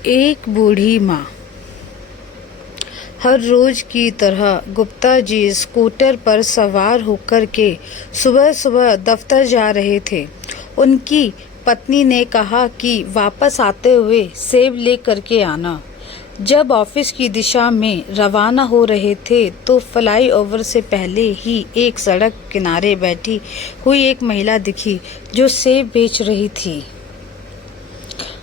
एक बूढ़ी माँ। हर रोज की तरह गुप्ता जी स्कूटर पर सवार होकर के सुबह सुबह दफ्तर जा रहे थे। उनकी पत्नी ने कहा कि वापस आते हुए सेब ले करके आना। जब ऑफिस की दिशा में रवाना हो रहे थे तो फ्लाईओवर से पहले ही एक सड़क किनारे बैठी हुई एक महिला दिखी जो सेब बेच रही थी।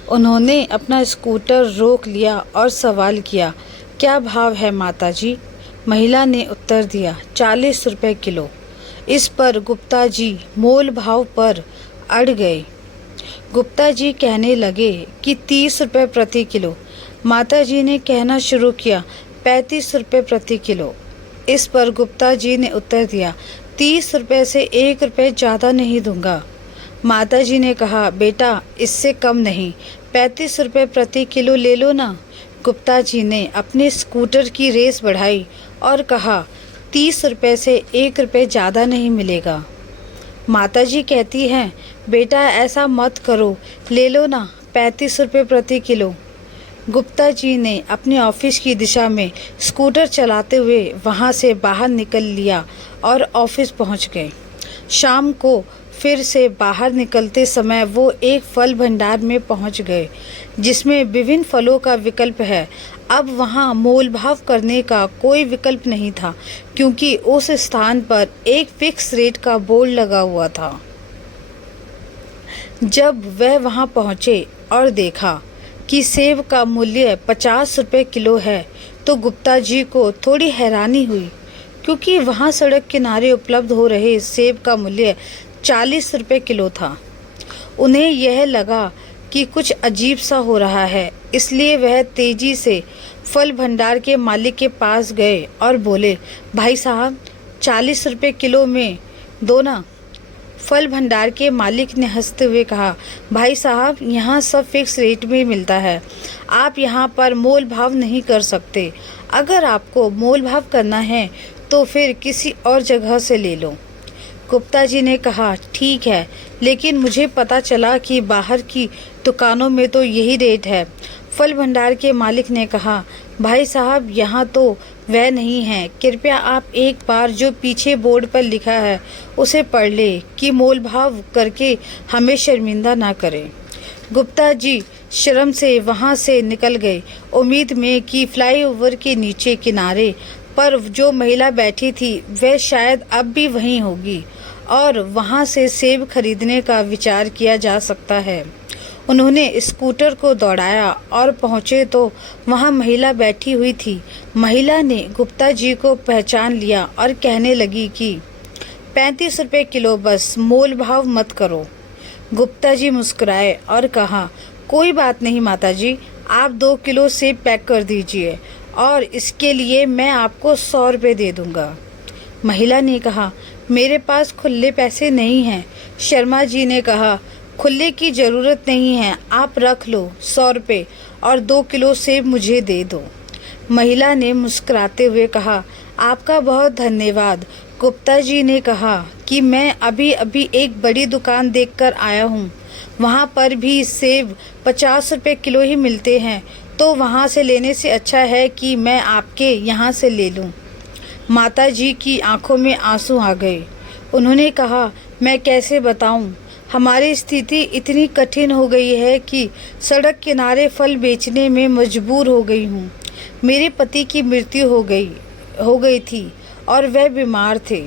उन्होंने अपना स्कूटर रोक लिया और सवाल किया, क्या भाव है माताजी? महिला ने उत्तर दिया, 40 रुपए किलो। इस पर गुप्ता जी मोल भाव पर अड़ गए। गुप्ता जी कहने लगे कि 30 रुपए प्रति किलो। माताजी ने कहना शुरू किया, 35 रुपए प्रति किलो। इस पर गुप्ता जी ने उत्तर दिया, 30 रुपए से 1 रुपए ज़्यादा नहीं दूंगा। माताजी ने कहा, बेटा इससे कम नहीं, 35 रुपए प्रति किलो ले लो ना। गुप्ता जी ने अपने स्कूटर की रेस बढ़ाई और कहा, 30 रुपए से 1 रुपए ज़्यादा नहीं मिलेगा। माताजी कहती हैं, बेटा ऐसा मत करो, ले लो ना 35 रुपए प्रति किलो। गुप्ता जी ने अपने ऑफिस की दिशा में स्कूटर चलाते हुए वहां से बाहर निकल लिया और ऑफिस पहुंच गए। शाम को फिर से बाहर निकलते समय वो एक फल भंडार में पहुंच गए जिसमें विभिन्न फलों का विकल्प है। अब वहां मोल भाव करने का कोई विकल्प नहीं था क्योंकि उस स्थान पर एक फिक्स रेट का बोर्ड लगा हुआ था। जब वह वहां पहुंचे और देखा कि सेब का मूल्य 50 रुपए किलो है तो गुप्ता जी को थोड़ी हैरानी हुई क्योंकि वहां सड़क किनारे उपलब्ध हो रहे सेब का मूल्य 40 रुपए किलो था। उन्हें यह लगा कि कुछ अजीब सा हो रहा है, इसलिए वह तेजी से फल भंडार के मालिक के पास गए और बोले, भाई साहब 40 रुपए किलो में दो ना। फल भंडार के मालिक ने हंसते हुए कहा, भाई साहब यहाँ सब फिक्स रेट में मिलता है, आप यहाँ पर मोल भाव नहीं कर सकते। अगर आपको मोल भाव करना है तो फिर किसी और जगह से ले लो। गुप्ता जी ने कहा, ठीक है, लेकिन मुझे पता चला कि बाहर की दुकानों में तो यही रेट है। फल भंडार के मालिक ने कहा, भाई साहब यहाँ तो वह नहीं है, कृपया आप एक बार जो पीछे बोर्ड पर लिखा है उसे पढ़ ले कि मोल भाव करके हमें शर्मिंदा ना करें। गुप्ता जी शर्म से वहाँ से निकल गए, उम्मीद में कि फ्लाईओवर के नीचे किनारे पर जो महिला बैठी थी वह शायद अब भी वहीं होगी और वहां से सेब खरीदने का विचार किया जा सकता है। उन्होंने स्कूटर को दौड़ाया और पहुंचे तो वहां महिला बैठी हुई थी। महिला ने गुप्ता जी को पहचान लिया और कहने लगी कि 35 रुपए किलो, बस मोल भाव मत करो। गुप्ता जी मुस्कुराए और कहा, कोई बात नहीं माताजी, आप 2 किलो सेब पैक कर दीजिए और इसके लिए मैं आपको 100 रुपये दे दूंगा। महिला ने कहा, मेरे पास खुले पैसे नहीं हैं। शर्मा जी ने कहा, खुले की ज़रूरत नहीं है, आप रख लो 100 रुपये और 2 किलो सेब मुझे दे दो। महिला ने मुस्कुराते हुए कहा, आपका बहुत धन्यवाद। गुप्ता जी ने कहा कि मैं अभी अभी एक बड़ी दुकान देखकर आया हूँ, वहाँ पर भी सेब 50 रुपये किलो ही मिलते हैं, तो वहाँ से लेने से अच्छा है कि मैं आपके यहाँ से ले लूँ। माता जी की आंखों में आंसू आ गए। उन्होंने कहा, मैं कैसे बताऊं, हमारी स्थिति इतनी कठिन हो गई है कि सड़क किनारे फल बेचने में मजबूर हो गई हूँ। मेरे पति की मृत्यु हो गई थी और वह बीमार थे।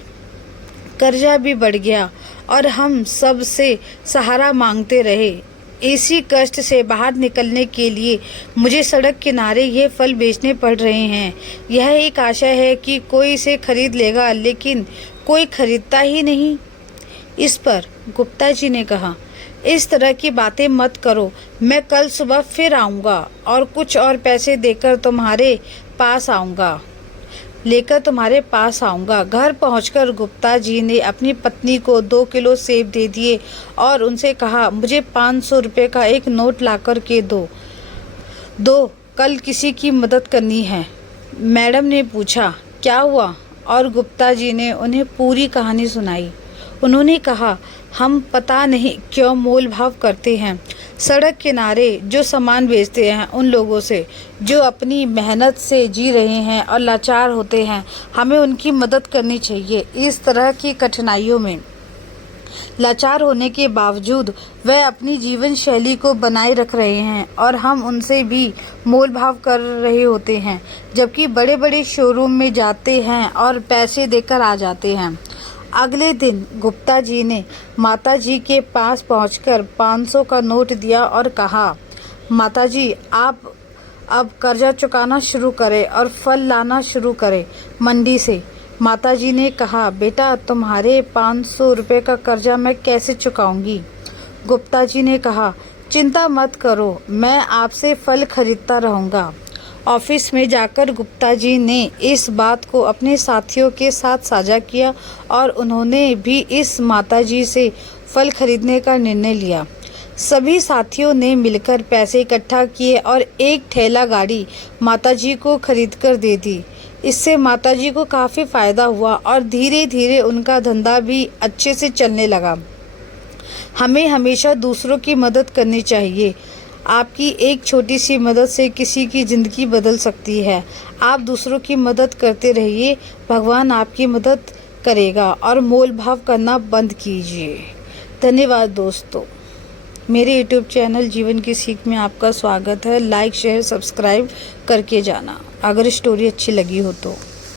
कर्जा भी बढ़ गया और हम सब से सहारा मांगते रहे। इसी कष्ट से बाहर निकलने के लिए मुझे सड़क किनारे ये फल बेचने पड़ रहे हैं। यह एक आशा है कि कोई इसे खरीद लेगा, लेकिन कोई खरीदता ही नहीं। इस पर गुप्ता जी ने कहा, इस तरह की बातें मत करो, मैं कल सुबह फिर आऊँगा और कुछ और पैसे देकर तुम्हारे पास आऊँगा। घर पहुंचकर गुप्ता जी ने अपनी पत्नी को 2 किलो सेब दे दिए और उनसे कहा, मुझे 500 रुपये का एक नोट ला कर के दो, कल किसी की मदद करनी है। मैडम ने पूछा, क्या हुआ? और गुप्ता जी ने उन्हें पूरी कहानी सुनाई। उन्होंने कहा, हम पता नहीं क्यों मोल भाव करते हैं सड़क किनारे जो सामान बेचते हैं उन लोगों से जो अपनी मेहनत से जी रहे हैं और लाचार होते हैं। हमें उनकी मदद करनी चाहिए। इस तरह की कठिनाइयों में लाचार होने के बावजूद वह अपनी जीवन शैली को बनाए रख रहे हैं और हम उनसे भी मोल भाव कर रहे होते हैं, जबकि बड़े बड़े शोरूम में जाते हैं और पैसे देकर आ जाते हैं। अगले दिन गुप्ता जी ने माता जी के पास पहुंचकर 500 का नोट दिया और कहा, माता जी आप अब कर्जा चुकाना शुरू करें और फल लाना शुरू करें मंडी से। माताजी ने कहा, बेटा तुम्हारे 500 रुपये का कर्जा मैं कैसे चुकाऊंगी? गुप्ता जी ने कहा, चिंता मत करो, मैं आपसे फल खरीदता रहूँगा। ऑफिस में जाकर गुप्ता जी ने इस बात को अपने साथियों के साथ साझा किया और उन्होंने भी इस माताजी से फल खरीदने का निर्णय लिया। सभी साथियों ने मिलकर पैसे इकट्ठा किए और एक ठेला गाड़ी माताजी को खरीदकर दे दी। इससे माताजी को काफ़ी फ़ायदा हुआ और धीरे धीरे उनका धंधा भी अच्छे से चलने लगा। हमें हमेशा दूसरों की मदद करनी चाहिए। आपकी एक छोटी सी मदद से किसी की ज़िंदगी बदल सकती है। आप दूसरों की मदद करते रहिए, भगवान आपकी मदद करेगा और मोल भाव करना बंद कीजिए। धन्यवाद दोस्तों। मेरे YouTube चैनल जीवन की सीख में आपका स्वागत है। लाइक शेयर सब्सक्राइब करके जाना अगर स्टोरी अच्छी लगी हो तो।